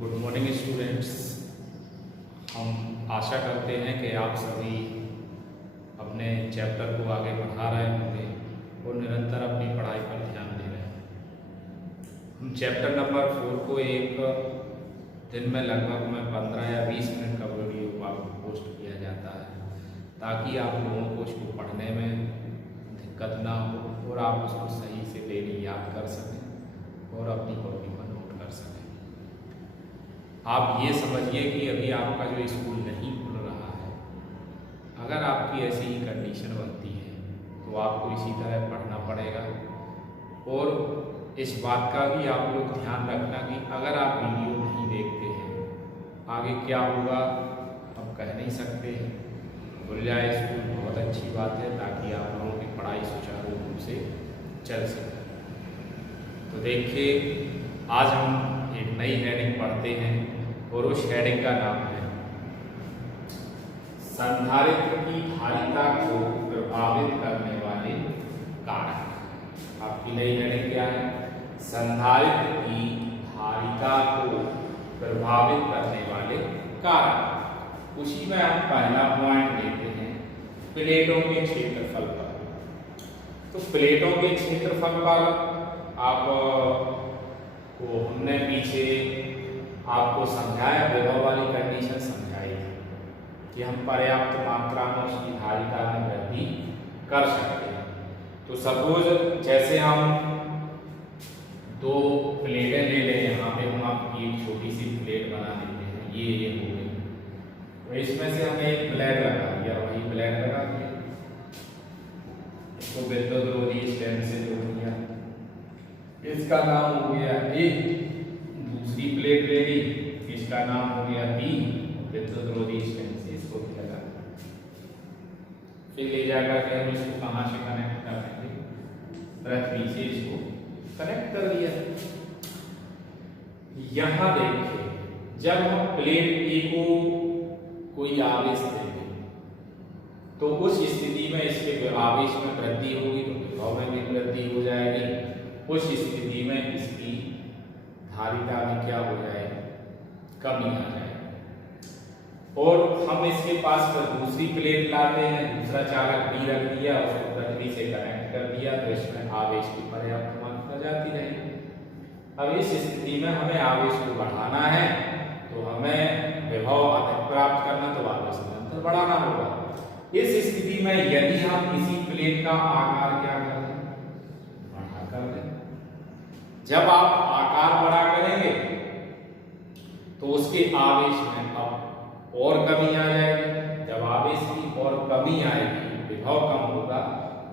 Good morning students. हम आशा करते हैं कि आप सभी अपने चैप्टर को आगे बढ़ा रहे होंगे और निरंतर अपनी पढ़ाई पर ध्यान दे रहे हैं। हम चैप्टर नंबर 4 को एक दिन में लगभग 15 या 20 मिनट का वीडियो आपको पोस्ट किया जाता है ताकि आप लोगों को उसको पढ़ने में दिक्कत ना हो और आप उसको सही से डेली याद कर सकें और अपनी कॉपी पर नोट कर सकें। आप ये समझिए कि अभी आपका जो स्कूल नहीं खुल रहा है, अगर आपकी ऐसी ही कंडीशन बनती है तो आपको इसी तरह पढ़ना पड़ेगा। और इस बात का भी आप लोग ध्यान रखना कि अगर आप वीडियो नहीं देखते हैं आगे क्या होगा हम कह नहीं सकते हैं। खुल जाए स्कूल बहुत अच्छी बात है ताकि आप लोगों की पढ़ाई सुचारू रूप से चल सके। तो देखिए, आज हम एक नई हेडिंग पढ़ते हैं और उस हेडिंग का नाम है संधारित्र की धारिता को प्रभावित करने वाले कारक। आपकी नई हेडिंग क्या है? संधारित्र की धारिता को प्रभावित करने वाले कारक। उसी में हम पहला पॉइंट देखते हैं प्लेटों के क्षेत्रफल पर। तो प्लेटों के क्षेत्रफल पर आप को हमने पीछे आपको समझाया, विभव वाली कंडीशन समझाई कि हम पर्याप्त मात्रा में उसकी धारिता में वृद्धि कर सकते हैं। तो सपोज जैसे हम दो प्लेटें ले लें, यहाँ पे हम आपकी एक छोटी सी प्लेट बना देते हैं, ये हो गई। तो इसमें से हमने एक प्लेट लगा दिया, वही प्लेट लगा दिया, इसको विद्युत रोधी स्टैंड से जोड़ दिया, इसका नाम हो गया ए। दूसरी प्लेट ले ली, इसका नाम हो गया बी, विद्युत रोधी स्टैंड से इसको भी लगा। फिर ले जाकर के हम इसको कहाँ से कनेक्ट कर देंगे? पृथ्वी से इसको कनेक्ट कर दिया। यहां देखिए, जब हम प्लेट ए को कोई आवेश देंगे तो उस स्थिति में इसके आवेश में वृद्धि होगी तो विभव में भी वृद्धि हो जाएगी। उस स्थिति में इसकी धारिता में क्या हो जाएगा? कमी आ जाएगी। और हम इसके पास दूसरी प्लेट लाते हैं, दूसरा चालक बी रख दिया, उसको पृथ्वी से कनेक्ट कर दिया, तो इसमें आवेश की पर्याप्त मात्रा जाती रहेगी। अब इस स्थिति में हमें आवेश को बढ़ाना है तो हमें विभव अधिक प्राप्त करना, तो आवेश निरंतर बढ़ाना होगा। इस स्थिति में यदि हम किसी प्लेट का आकार क्या कर दें? बढ़ा कर दें। जब आप आकार बड़ा करेंगे तो उसके आवेश में अब और कमी आ जाएगी। जब आवेश की और कमी आएगी, विभव कम होगा,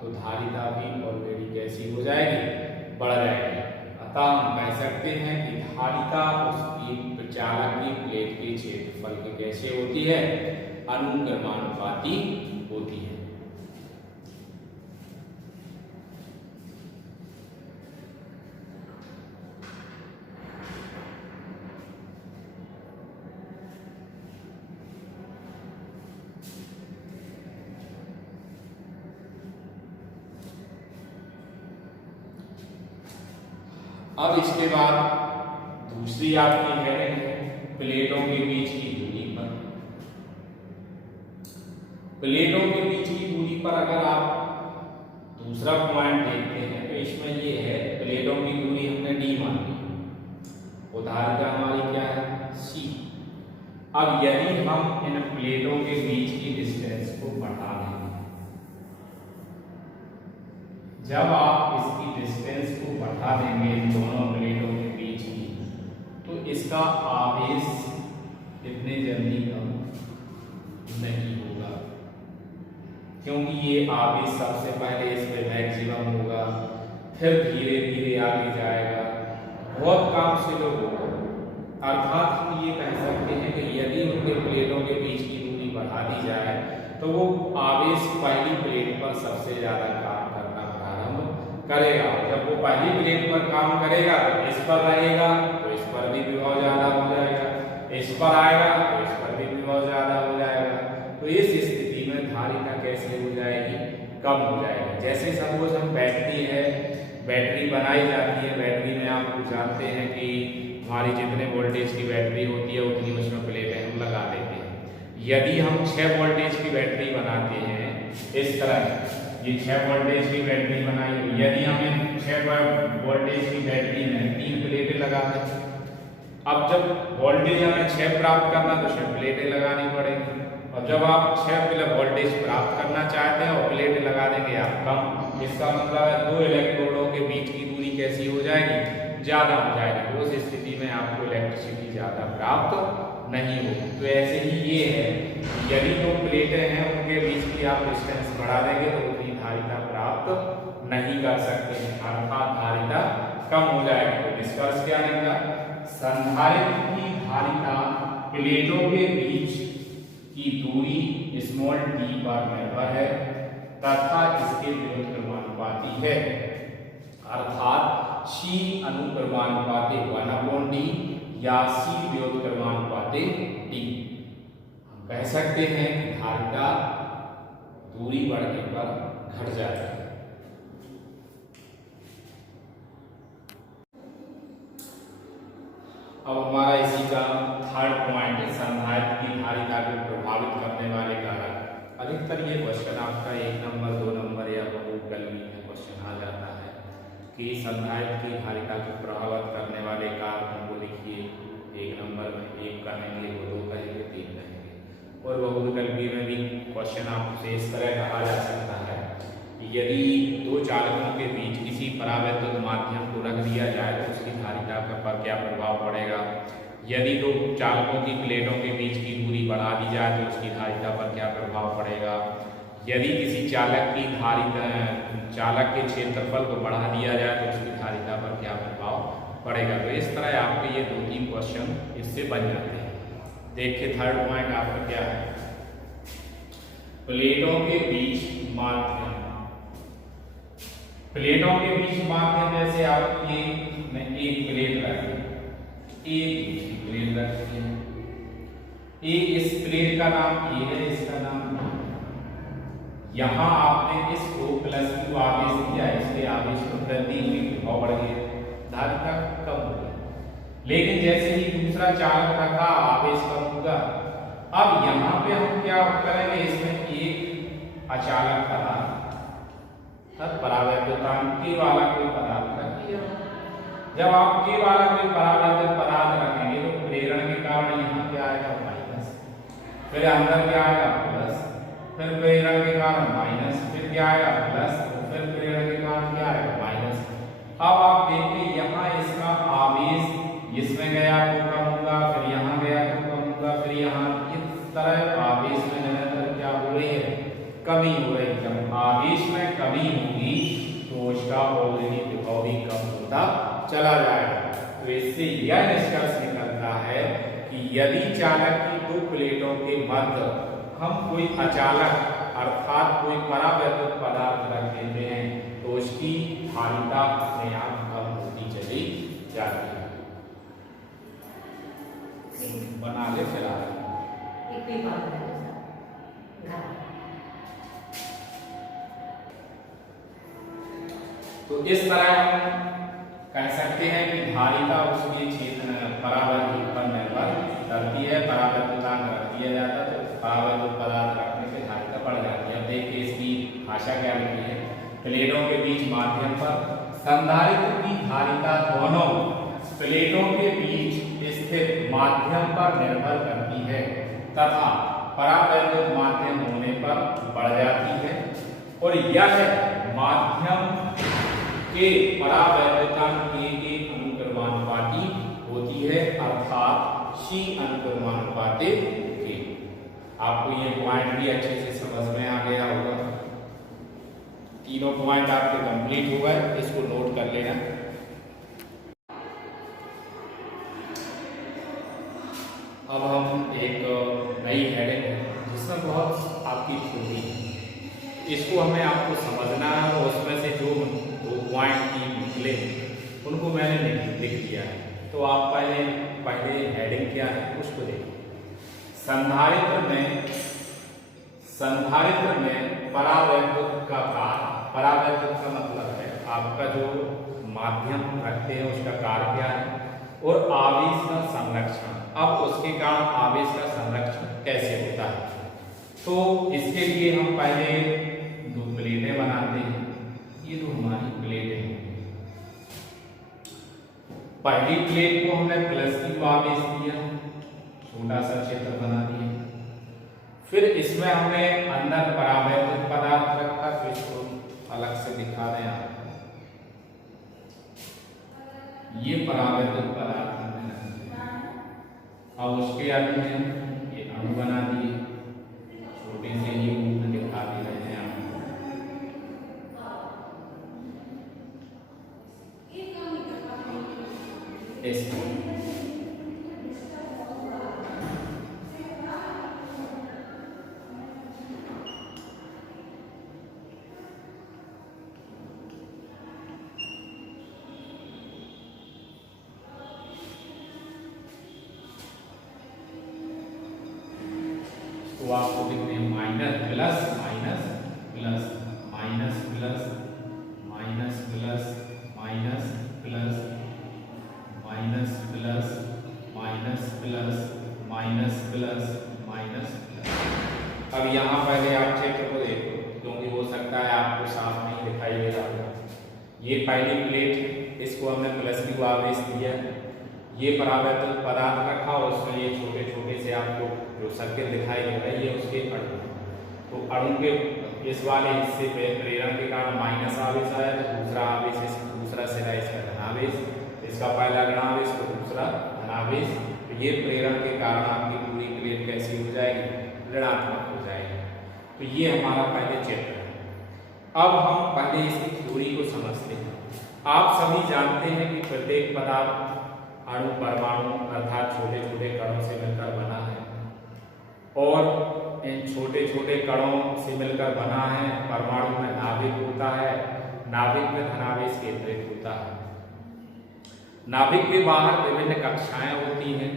तो धारिता भी ऑलरेडी कैसी हो जाएगी? बढ़ जाएगी। अतः हम कह सकते हैं कि धारिता उसकी चालक की प्लेट के क्षेत्रफल की कैसे होती है? अनुक्रमानुपाती होती है। अब इसके बाद दूसरी आपकी हेडिंग है प्लेटों के बीच की दूरी पर। प्लेटों के बीच की दूरी पर अगर आप दूसरा पॉइंट देखते हैं तो इसमें ये है प्लेटों की दूरी हमने डी मान ली, धारिता हमारी क्या है? सी। अब यदि हम इन प्लेटों के बीच की डिस्टेंस को बढ़ा दें, जब आप इसकी डिस्टेंस को बढ़ा देंगे दोनों प्लेटों के बीच की, तो इसका आवेश इतने जल्दी कम नहीं होगा, क्योंकि ये आवेश सबसे पहले इस पे मैक्सिमम होगा, फिर धीरे धीरे आगे जाएगा, बहुत काम से लोग होगा। अर्थात हम ये कह सकते हैं कि यदि उनके प्लेटों के बीच की दूरी बढ़ा दी जाए तो वो आवेश पहली प्लेट पर सबसे ज्यादा काम करना प्रारंभ करेगा। जब वो पहली प्लेट पर काम करेगा तो इस पर रहेगा तो इस पर भी विभव ज्यादा हो जाएगा, इस पर आएगा तो इस पर भी विभव ज्यादा हो जाएगा। तो इस स्थिति में धारिता कैसे हो जाएगी? कम हो जाएगी। जैसे सपोज हम बैटरी है, बैटरी बनाई जाती है, बैटरी में आप जानते हैं कि हमारी जितने वोल्टेज की बैटरी होती है उतनी उसमें प्लेटें हम लगा देते हैं। यदि हम 6 वोल्टेज की बैटरी बनाते हैं इस तरह, ये 6 वोल्टेज की बैटरी बनाई, यदि हमें 6 वोल्टेज की बैटरी में 3 प्लेटें लगा दें, अब जब वोल्टेज हमें 6 प्राप्त करना तो 6 प्लेटें लगानी पड़ेगी, और जब आप 6 वोल्टेज प्राप्त करना चाहते हैं और प्लेटें लगा देंगे आप कम, इसका मतलब है 2 इलेक्ट्रोडों के बीच की दूरी कैसी हो जाएगी, ज़्यादा हो जाएगी। तो उस स्थिति में आपको इलेक्ट्रिसिटी ज़्यादा प्राप्त नहीं होगी। तो ऐसे ही ये है, यदि 2 प्लेटें हैं उनके बीच की आप डिस्टेंस बढ़ा देंगे तो उतनी धारिता प्राप्त नहीं कर सकते, अर्थात धारिता कम हो जाएगी। तो निष्कर्ष क्या निकला, संधारित्र की धारिता प्लेटों के बीच की दूरी स्मॉल t पर निर्भर है तथा इसके व्युत्क्रमानुपाती है, अर्थात C अनुक्रमानुपाती 1/d या C व्युत्क्रमानुपाती t। हम कह सकते हैं कि धारिता दूरी बढ़ने पर घट जाती है। अब हमारा इसी का थर्ड पॉइंट है, संधारित्र की धारिता को प्रभावित करने वाले कारक। अधिकतर ये क्वेश्चन आपका 1 नंबर 2 नंबर या बहुकलमी में क्वेश्चन आ जाता है कि संधारित्र की धारिता को प्रभावित करने वाले कारकों को लिखिए। 1 नंबर में 1 कहेंगे, 2 कहेंगे, 3 कहेंगे। और बहुकलमी में भी क्वेश्चन आपसे इस तरह कहा जा सकता है कि यदि 2 चालकों के बीच किसी परावैद्युत माध्यम को रख दिया जाए तो उसकी धारिता पर क्या प्रभाव पड़ेगा। यदि 2 चालकों की प्लेटों के बीच की दूरी बढ़ा दी जाए तो उसकी धारिता पर क्या प्रभाव पड़ेगा। यदि किसी चालक के क्षेत्रफल को बढ़ा दिया जाए तो उसकी धारिता पर क्या प्रभाव पड़ेगा। तो इस तरह आपके ये 2-3 क्वेश्चन इससे बन जाते हैं। देखिए थर्ड पॉइंट आपका क्या है, प्लेटों के बीच माध्यम। प्लेटों के बीच माध्यम जैसे आप ये एक प्लेट रखी, एक दूसरी प्लेट रखी है, एक इस प्लेट का नाम ए है, इसका नाम बी। यहां आपने इसको +q आवेश दिया, इसके आवेश को वृद्धि हुई, प्रभाव बढ़ गया, धारिता कम हो गई। लेकिन जैसे ही दूसरा चालक रखा आवेश कम होगा। अब यहाँ पे हम क्या करेंगे, इसमें एक अचालक पदार्थ परावैद्युतांक वाला कोई पदार्थ रखिए। जब आप के वाला कोई परावैद्युत पदार्थ रखेंगे तो प्रेरण के कारण यहाँ क्या आएगा माइनस, फिर अंदर क्या आएगा प्लस, फिर प्रेरण के कारण माइनस, फिर क्या आएगा प्लस, फिर प्रेरण के कारण क्या आएगा माइनस। अब आप देखिए यहाँ इसका आवेश इसमें गया तो कम होगा, फिर यहाँ गया तो कम होगा, फिर यहाँ इस तरह आवेश में निरंतर क्या हो रही है, कमी हो रही है। जब आवेश में कमी होगी तो उसका ऑलरेडी प्रभाव भी कम होता चला जाएगा। तो इससे यह निष्कर्ष निकलता है कि यदि चालक की 2 प्लेटों के मध्य हम कोई अचालक अर्थात कोई परावैद्युत पदार्थ रख देते हैं तो उसकी धारिता अपने आप कम होती चली जाती है। बना ले फिर तो इस तरह हम कह सकते हैं कि धारिता उसके क्षेत्र परावैद्युत पर निर्भर करती है। परावैद्युतांक रख दिया जाता है तो परावैद्युत पदार्थ रखने से धारिता बढ़ जाती है। अब देखिए इसकी भाषा क्या लिखी है, प्लेटों के बीच माध्यम पर संधारित्र की धारिता दोनों प्लेटों के बीच स्थित माध्यम पर निर्भर करती है तथा परावैद्युत माध्यम होने पर बढ़ जाती है और यह माध्यम के परावैद्युतांक के अनुक्रमानुपाती होती है, अर्थात C अनुक्रमानुपाती के। आपको ये पॉइंट भी अच्छे से समझ में आ गया होगा। तीनों पॉइंट आपके कंप्लीट हो गए, इसको नोट कर लेना। अब हम एक नई हेडिंग है जिसमें बहुत आपकी खूबी है, इसको हमें आपको समझना है और उसमें से जो 2 पॉइंट की निकले उनको मैंने लिख दिया है। तो आप पहले हेडिंग क्या है उसको देखिए। संधारित्र में परावैद्युत का कार्य, परावैद्युत का मतलब है आपका जो माध्यम रखते हैं उसका कार्य क्या है, और आवेश का संरक्षण। अब उसके कारण आवेश का संरक्षण कैसे होता है, तो इसके लिए हम पहले दो प्लेटें बनाते हैं। ये दो हमारी प्लेटें हैं। पहली प्लेट को हमने प्लस Q आवेश दिया, छोटा सा क्षेत्र बना दिया। फिर इसमें हमने अंदर परावैद्युत पदार्थ रखा, तो इसको अलग से दिखा दें आप। ये परावैद्युत पदार्थ हमने रख दिया। अब उसके अणु में ये अणु बना दिए, छोटे से ही दिखा दे रहे हैं आप। इसको तो आपको दिखते हैं minus plus minus plus minus plus minus plus minus plus minus plus minus plus minus plus minus plus. अब यहाँ पहले आप क्षेत्र को देखो, क्योंकि हो सकता है आपको साफ नहीं दिखाई दे रहा होगा। ये पहली प्लेट, इसको हमने प्लस Q आवेश दिया। ये परावैद्युत पदार्थ रखा और उसमें ये छोटे छोटे से आपको जो सर्किल दिखाई दे रहा है, ये उसके अणु। तो अणु के इस वाले हिस्से पे प्रेरण के कारण माइनस आवेश आया, तो दूसरा आवेश दूसरा सिरा इसका धनावेश, इसका पहला ऋणावेश तो दूसरा धनावेश। तो ये प्रेरण के कारण आपकी पूरी प्लेट कैसी हो जाएगी, ऋणात्मक हो जाएगी। तो ये हमारा पहले चित्र है। अब हम पहले इसकी थ्योरी को समझते हैं। आप सभी जानते हैं कि प्रत्येक पदार्थ अणु परमाणु अर्थात छोटे छोटे कणों से मिलकर बना है, और इन छोटे छोटे कणों से मिलकर बना है। परमाणु में नाभिक होता है, नाभिक में धनावेश केंद्रित होता है। नाभिक के बाहर विभिन्न कक्षाएं होती हैं,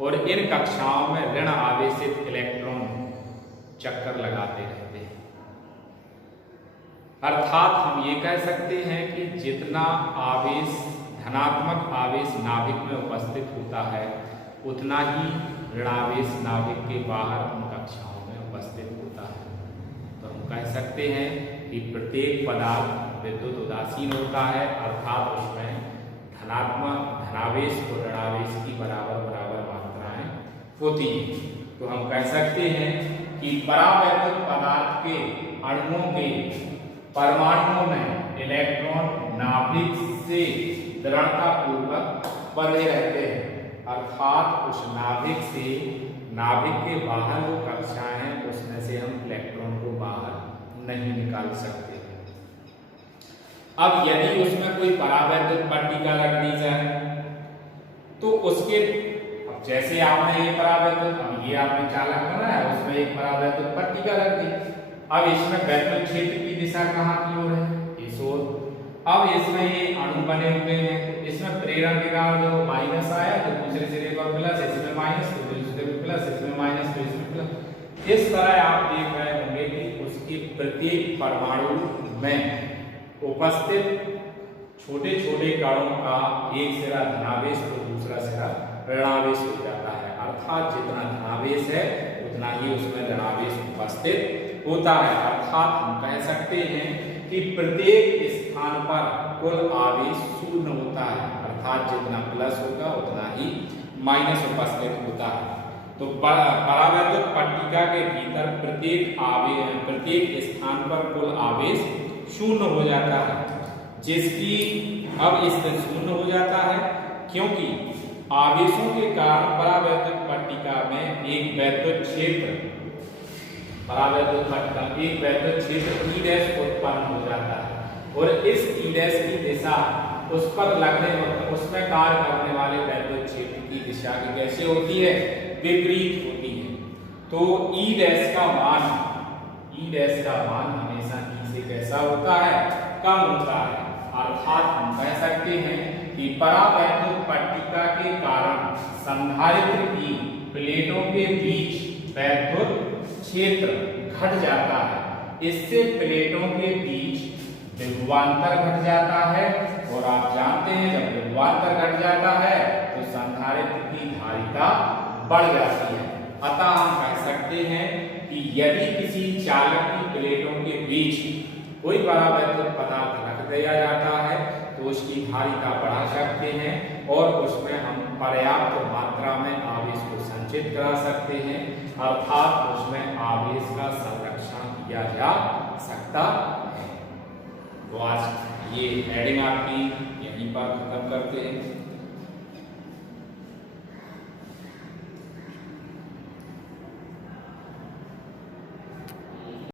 और इन कक्षाओं में ऋण आवेशित इलेक्ट्रॉन चक्कर लगाते रहते हैं। अर्थात हम ये कह सकते हैं कि जितना आवेश धनात्मक आवेश नाभिक में उपस्थित होता है, उतना ही ऋणावेश नाभिक के बाहर उन कक्षाओं में उपस्थित होता है। तो हम कह सकते हैं कि प्रत्येक पदार्थ विद्युत उदासीन होता है, अर्थात उसमें धनावेश और ऋणावेश की बराबर बराबर मात्राएं होती हैं। तो हम कह सकते हैं कि परावैद्युत पदार्थ के अणुओं के परमाणुओं में इलेक्ट्रॉन नाभिक से दृढ़ता पूर्वक बंधे रहते हैं, अर्थात उस नाभिक से, नाभिक के बाहर जो कक्षाएं हैं उसमें से हम इलेक्ट्रॉन को बाहर नहीं निकाल सकते। अब यदि उसमें कोई परावैद्युत पट्टिका रख दी जाए, तो उसके, अब जैसे आपने ये परावैद्युत, अब ये आपने चालक बनाया, उसमें एक परावैद्युत पट्टिका रख दी। अब इसमें वैद्युत क्षेत्र की दिशा कहाँ की ओर है, इस ओर। अब इसमें ये अणु बने हुए हैं, इसमें प्रेरण के कारण जो माइनस आया तो दूसरे सिरे पर प्लस, इसमें माइनस तो दूसरे पर प्लस, इसमें माइनस तो इसमें प्लस। इस तरह आप देख रहे होंगे कि उसकी प्रत्येक परमाणु में उपस्थित छोटे छोटे कणों का एक सिरा धनावेश तो दूसरा सिरा ऋणावेश हो जाता है। अर्थात जितना धनावेश है उतना ही उसमें ऋणावेश उपस्थित होता है। अर्थात हम कह सकते हैं कि प्रत्येक स्थान पर कुल आवेश शून्य होता है, अर्थात जितना प्लस होगा उतना ही माइनस उपस्थित होता है। तो परावैद्युत पट्टिका के भीतर प्रत्येक स्थान पर कुल आवेश शून्य हो जाता है, जिसकी अब स्थिति शून्य हो जाता है, क्योंकि आवेशों के कारण परावैद्युत पट्टिका में एक वैद्युत क्षेत्र, परावैद्युत पट्टिका एक वैद्युत क्षेत्र E' उत्पन्न हो जाता है, और इस E' की दिशा उस पर लगने, उसमें कार्य करने वाले वैद्युत क्षेत्र की दिशा की कैसे होती है, विपरीत होती है। तो E' का मान हमेशा E से कैसा होता है, कम होता है। अर्थात हम कह सकते हैं कि परावैद्युत पट्टिका के कारण संधारित्र की प्लेटों के बीच वैद्युत क्षेत्र घट जाता है। इससे प्लेटों के बीच विभवांतर घट जाता है और और आप जानते हैं जब विभवांतर घट जाता है तो संधारित्र की धारिता बढ़ जाती है। अतः हम कह सकते हैं कि यदि किसी चालक की प्लेटों के बीच कोई बड़ा वैद्युत पदार्थ रख दिया जाता है तो उसकी धारिता बढ़ा सकते हैं और उसमें हम पर्याप्त मात्रा में आवेश को संचित करा सकते हैं, अर्थात उसमें आवेश का संरक्षण किया जा सकता है। तो आज ये हेडिंग आपकी यहीं पर खत्म करते हैं।